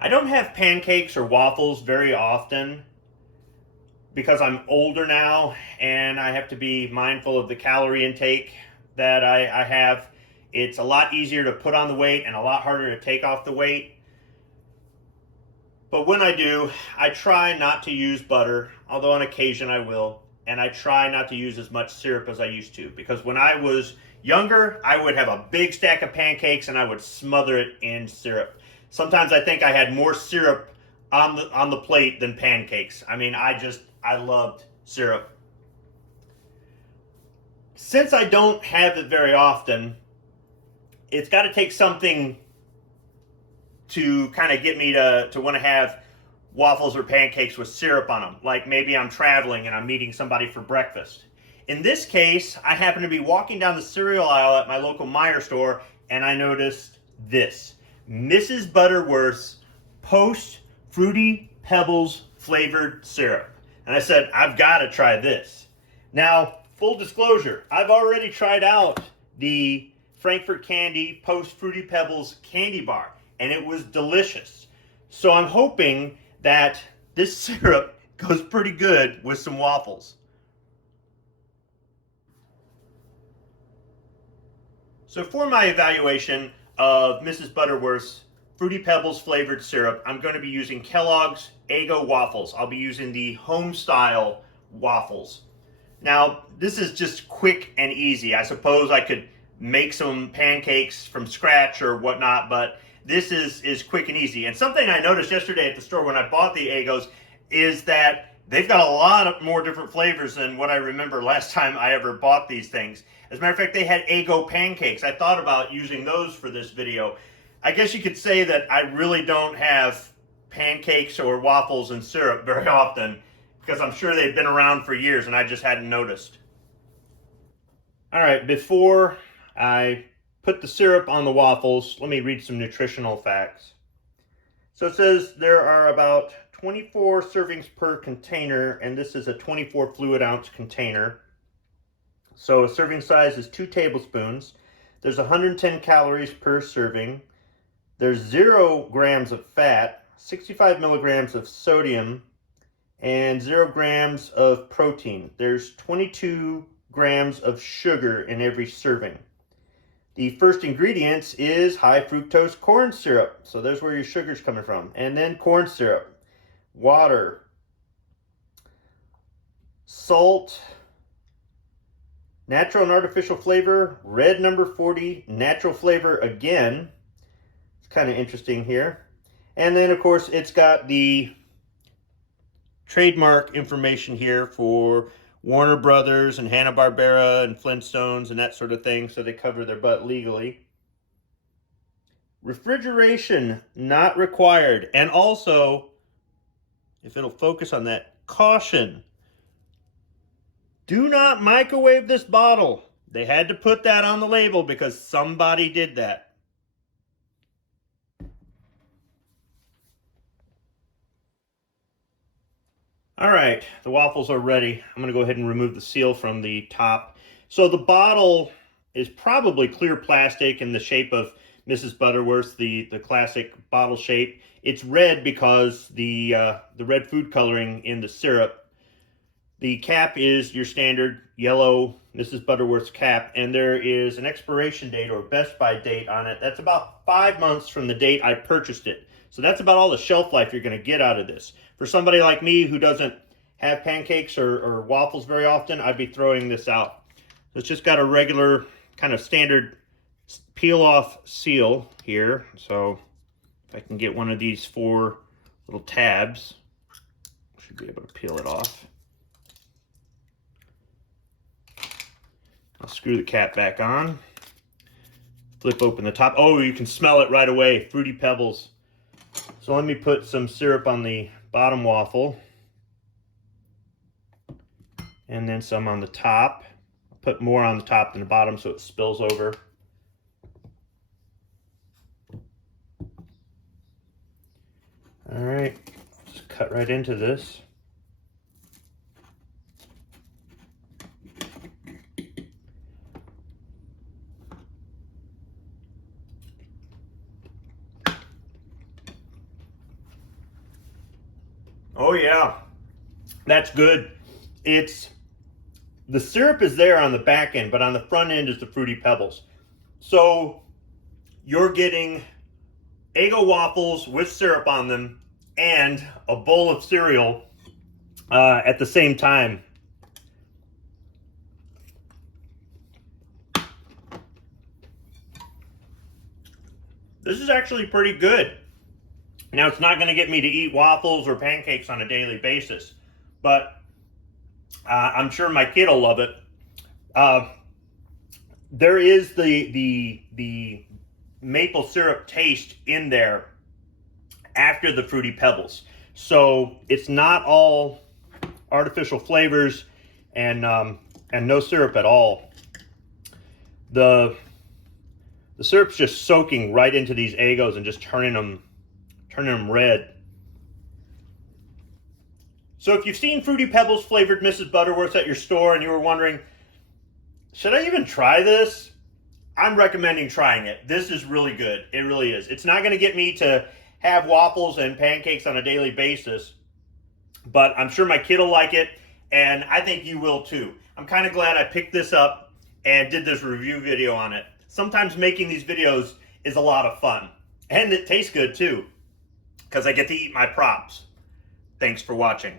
I don't have pancakes or waffles very often because I'm older now and I have to be mindful of the calorie intake that I have. It's a lot easier to put on the weight and a lot harder to take off the weight. But when I do, I try not to use butter, although on occasion I will. And I try not to use as much syrup as I used to, because when I was younger, I would have a big stack of pancakes and I would smother it in syrup. Sometimes I think I had more syrup on the plate than pancakes. I mean, I loved syrup. Since I don't have it very often, it's got to take something to kind of get me to want to have waffles or pancakes with syrup on them. Like maybe I'm traveling and I'm meeting somebody for breakfast. In this case, I happen to be walking down the cereal aisle at my local Meijer store and I noticed this Mrs. Butterworth's Post Fruity Pebbles flavored syrup. And I said, I've got to try this. Now, full disclosure, I've already tried out the Frankfurt Candy Post Fruity Pebbles candy bar, and it was delicious. So I'm hoping that this syrup goes pretty good with some waffles. So for my evaluation of Mrs. Butterworth's Fruity Pebbles flavored syrup, I'm going to be using Kellogg's Eggo waffles. I'll be using the home style waffles. Now, this is just quick and easy. I suppose I could make some pancakes from scratch or whatnot, but this is quick and easy. And something I noticed yesterday at the store when I bought the Eggos is that they've got a lot more different flavors than what I remember last time I ever bought these things. As a matter of fact, they had Eggo pancakes. I thought about using those for this video. I guess you could say that I really don't have pancakes or waffles and syrup very often because I'm sure they've been around for years and I just hadn't noticed. All right, before I put the syrup on the waffles, let me read some nutritional facts. So it says there are about 24 servings per container, and this is a 24 fluid ounce container. So a serving size is 2 tablespoons. There's 110 calories per serving. There's 0 grams of fat, 65 milligrams of sodium, and 0 grams of protein. There's 22 grams of sugar in every serving. The first ingredients is high fructose corn syrup. So there's where your sugar's coming from. And then corn syrup, water, salt, natural and artificial flavor, red number 40, natural flavor again. It's kind of interesting here. And then, of course, it's got the trademark information here for Warner Brothers and Hanna-Barbera and Flintstones and that sort of thing, so they cover their butt legally. Refrigeration not required. And also, if it'll focus on that, caution. Do not microwave this bottle. They had to put that on the label because somebody did that. All right, the waffles are ready. I'm going to go ahead and remove the seal from the top. So the bottle is probably clear plastic in the shape of Mrs. Butterworth's, the classic bottle shape. It's red because the red food coloring in the syrup. The cap is your standard yellow Mrs. Butterworth's cap, and there is an expiration date or best by date on it. That's about 5 months from the date I purchased it. So that's about all the shelf life you're going to get out of this. For somebody like me who doesn't have pancakes or waffles very often, I'd be throwing this out. It's just got a regular kind of standard peel off seal here. So if I can get one of these 4 little tabs, I should be able to peel it off. I'll screw the cap back on. Flip open the top. Oh, you can smell it right away. Fruity Pebbles. So let me put some syrup on the bottom waffle. And then some on the top. I'll put more on the top than the bottom so it spills over. All right, just cut right into this. Oh yeah, that's good. It's the syrup is there on the back end, but on the front end is the Fruity Pebbles. So you're getting Eggo waffles with syrup on them and a bowl of cereal at the same time. This is actually pretty good. Now, it's not going to get me to eat waffles or pancakes on a daily basis, but I'm sure my kid will love it. There is the maple syrup taste in there after the Fruity Pebbles, so it's not all artificial flavors and no syrup at all. The syrup's just soaking right into these Eggos and just turning them red. So if you've seen Fruity Pebbles flavored Mrs. Butterworth at your store and you were wondering, should I even try this? I'm recommending trying it. This is really good. It really is. It's not going to get me to have waffles and pancakes on a daily basis, but I'm sure my kid will like it, and I think you will too. I'm kind of glad I picked this up and did this review video on it. Sometimes making these videos is a lot of fun, and it tastes good too, because I get to eat my props. Thanks for watching.